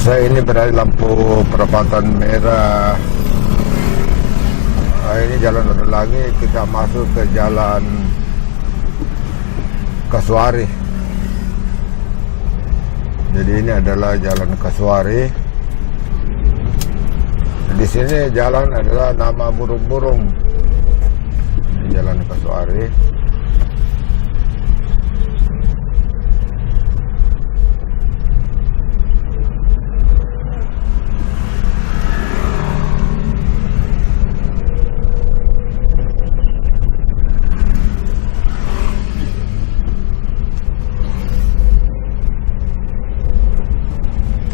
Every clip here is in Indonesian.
Saya ini berada di lampu perapatan merah. Ini Jalan Ratulangi, kita masuk ke Jalan Kasuari. Jadi ini adalah Jalan Kasuari. Di sini jalan adalah nama burung-burung. Ini Jalan Kasuari.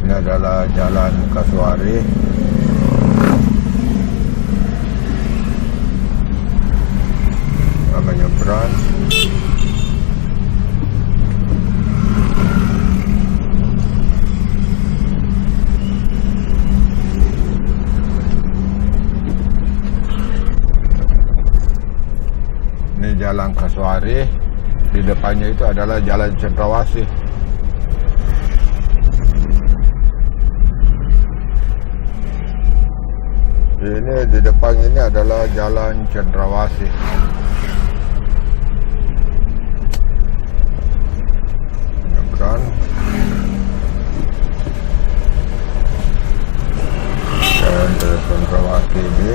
Ini adalah Jalan Kasuari. Menyeberang. Ini Jalan Kasuari. Di depannya itu adalah Jalan Cendrawasih. Ini di depan ini adalah Jalan Cendrawasih. Menyeberang. Dan Cendrawasih ini.